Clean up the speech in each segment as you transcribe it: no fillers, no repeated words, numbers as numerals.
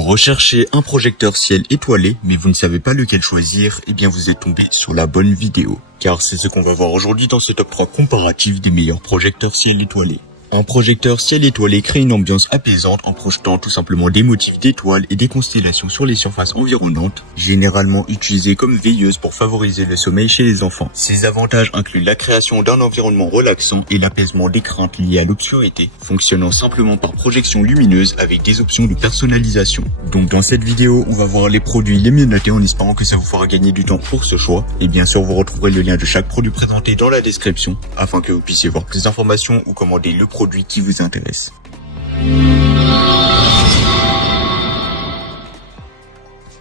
Vous recherchez un projecteur ciel étoilé, mais vous ne savez pas lequel choisir, eh bien vous êtes tombé sur la bonne vidéo. Car c'est ce qu'on va voir aujourd'hui dans ce top 3 comparatif des meilleurs projecteurs ciel étoilés. Un projecteur ciel étoilé crée une ambiance apaisante en projetant tout simplement des motifs d'étoiles et des constellations sur les surfaces environnantes, généralement utilisées comme veilleuses pour favoriser le sommeil chez les enfants. Ces avantages incluent la création d'un environnement relaxant et l'apaisement des craintes liées à l'obscurité, fonctionnant simplement par projection lumineuse avec des options de personnalisation. Donc dans cette vidéo, on va voir les produits les mieux notés en espérant que ça vous fera gagner du temps pour ce choix. Et bien sûr, vous retrouverez le lien de chaque produit présenté dans la description afin que vous puissiez voir plus d'informations ou commander le produit qui vous intéresse.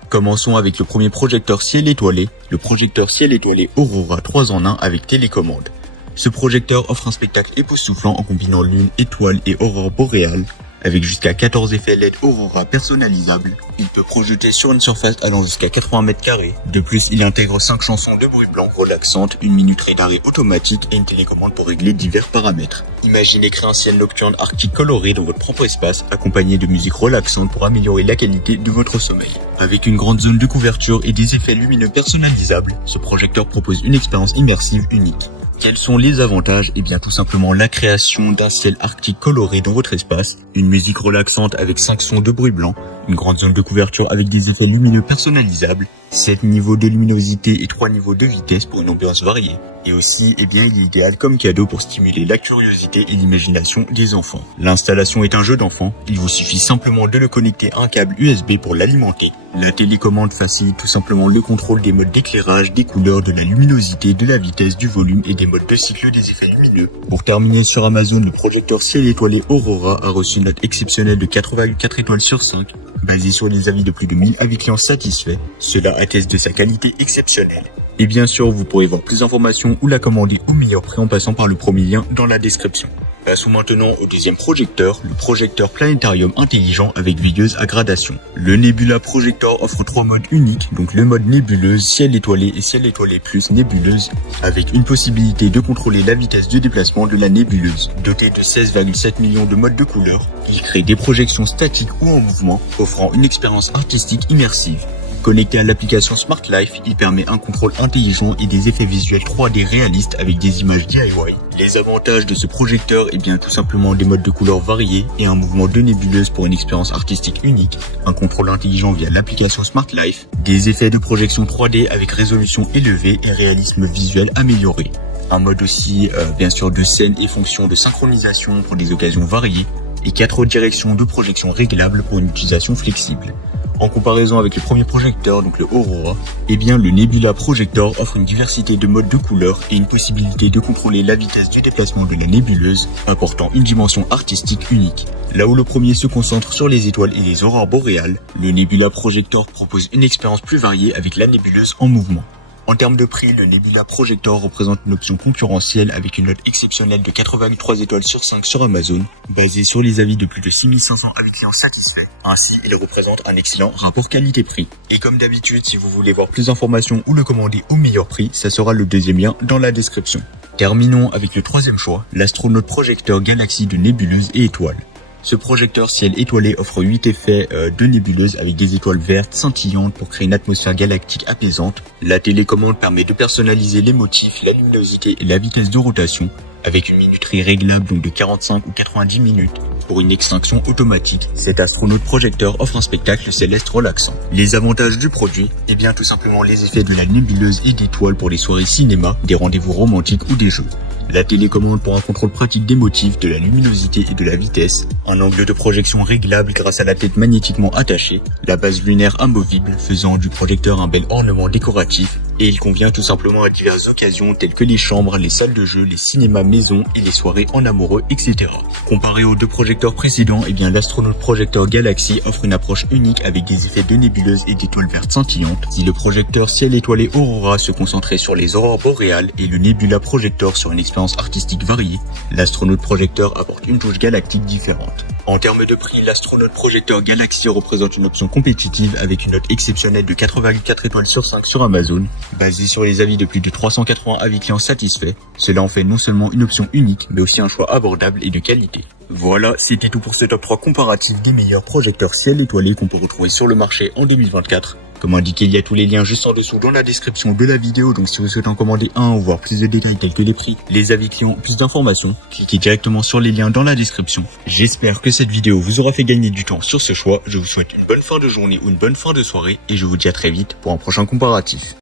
Commençons avec le premier projecteur ciel étoilé, le projecteur ciel étoilé Aurora 3 en 1 avec télécommande. Ce projecteur offre un spectacle époustouflant en combinant lune, étoile et aurore boréale. Avec jusqu'à 14 effets LED Aurora personnalisables, il peut projeter sur une surface allant jusqu'à 80 m². De plus, il intègre 5 chansons de bruit blanc relaxantes, une minuterie d'arrêt automatique et une télécommande pour régler divers paramètres. Imaginez créer un ciel nocturne arctique coloré dans votre propre espace, accompagné de musique relaxante pour améliorer la qualité de votre sommeil. Avec une grande zone de couverture et des effets lumineux personnalisables, ce projecteur propose une expérience immersive unique. Quels sont les avantages? Eh bien tout simplement la création d'un ciel arctique coloré dans votre espace, une musique relaxante avec 5 sons de bruit blanc, une grande zone de couverture avec des effets lumineux personnalisables, 7 niveaux de luminosité et 3 niveaux de vitesse pour une ambiance variée. Et aussi, eh bien, il est idéal comme cadeau pour stimuler la curiosité et l'imagination des enfants. L'installation est un jeu d'enfant, il vous suffit simplement de le connecter à un câble USB pour l'alimenter. La télécommande facilite tout simplement le contrôle des modes d'éclairage, des couleurs, de la luminosité, de la vitesse, du volume et des modes de cycle des effets lumineux. Pour terminer, sur Amazon, le projecteur ciel étoilé Aurora a reçu une note exceptionnelle de 4,4 étoiles sur 5, basée sur les avis de plus de 1000 avis clients satisfaits. Cela atteste de sa qualité exceptionnelle. Et bien sûr, vous pourrez voir plus d'informations ou la commander au meilleur prix en passant par le premier lien dans la description. Passons maintenant au deuxième projecteur, le projecteur planétarium intelligent avec veilleuse à gradation. Le Nebula Projector offre 3 modes uniques, donc le mode nébuleuse, ciel étoilé et ciel étoilé plus nébuleuse, avec une possibilité de contrôler la vitesse de déplacement de la nébuleuse. Doté de 16,7 millions de modes de couleurs, il crée des projections statiques ou en mouvement, offrant une expérience artistique immersive. Connecté à l'application Smart Life, il permet un contrôle intelligent et des effets visuels 3D réalistes avec des images DIY. Les avantages de ce projecteur, eh bien tout simplement des modes de couleurs variés et un mouvement de nébuleuse pour une expérience artistique unique, un contrôle intelligent via l'application Smart Life, des effets de projection 3D avec résolution élevée et réalisme visuel amélioré. Un mode aussi bien sûr de scène et fonction de synchronisation pour des occasions variées et 4 directions de projection réglables pour une utilisation flexible. En comparaison avec le premier projecteur, donc le Aurora, eh bien le Nebula Projector offre une diversité de modes de couleurs et une possibilité de contrôler la vitesse du déplacement de la nébuleuse, apportant une dimension artistique unique. Là où le premier se concentre sur les étoiles et les aurores boréales, le Nebula Projector propose une expérience plus variée avec la nébuleuse en mouvement. En termes de prix, le Nebula Projector représente une option concurrentielle avec une note exceptionnelle de 4,3 étoiles sur 5 sur Amazon, basée sur les avis de plus de 6500 avis clients satisfaits. Ainsi, il représente un excellent rapport qualité-prix. Et comme d'habitude, si vous voulez voir plus d'informations ou le commander au meilleur prix, ça sera le deuxième lien dans la description. Terminons avec le troisième choix, l'Astronaut Projecteur Galaxy de nébuleuse et étoiles. Ce projecteur ciel étoilé offre 8 effets de nébuleuse avec des étoiles vertes scintillantes pour créer une atmosphère galactique apaisante. La télécommande permet de personnaliser les motifs, la luminosité et la vitesse de rotation avec une minuterie réglable donc de 45 ou 90 minutes. Pour une extinction automatique, cet astronaute projecteur offre un spectacle céleste relaxant. Les avantages du produit, eh bien tout simplement les effets de la nébuleuse et d'étoiles pour les soirées cinéma, des rendez-vous romantiques ou des jeux. La télécommande pour un contrôle pratique des motifs, de la luminosité et de la vitesse, un angle de projection réglable grâce à la tête magnétiquement attachée, la base lunaire amovible faisant du projecteur un bel ornement décoratif, et il convient tout simplement à diverses occasions telles que les chambres, les salles de jeu, les cinémas maison et les soirées en amoureux, etc. Comparé aux deux projecteurs précédents, eh bien l'Astronaut Projector Galaxy offre une approche unique avec des effets de nébuleuse et d'étoiles vertes scintillantes. Si le projecteur ciel étoilé Aurora se concentrait sur les aurores boréales et le Nebula Projector sur une expérience artistique variée, l'Astronaut Projector apporte une touche galactique différente. En termes de prix, l'Astronaut Projector Galaxy représente une option compétitive avec une note exceptionnelle de 4,4 étoiles sur 5 sur Amazon, basée sur les avis de plus de 380 avis clients satisfaits. Cela en fait non seulement une option unique, mais aussi un choix abordable et de qualité. Voilà, c'était tout pour ce top 3 comparatif des meilleurs projecteurs ciel étoilé qu'on peut retrouver sur le marché en 2024. Comme indiqué, il y a tous les liens juste en dessous dans la description de la vidéo, donc si vous souhaitez en commander un ou voir plus de détails tels que les prix, les avis clients, plus d'informations, cliquez directement sur les liens dans la description. J'espère que cette vidéo vous aura fait gagner du temps sur ce choix. Je vous souhaite une bonne fin de journée ou une bonne fin de soirée et je vous dis à très vite pour un prochain comparatif.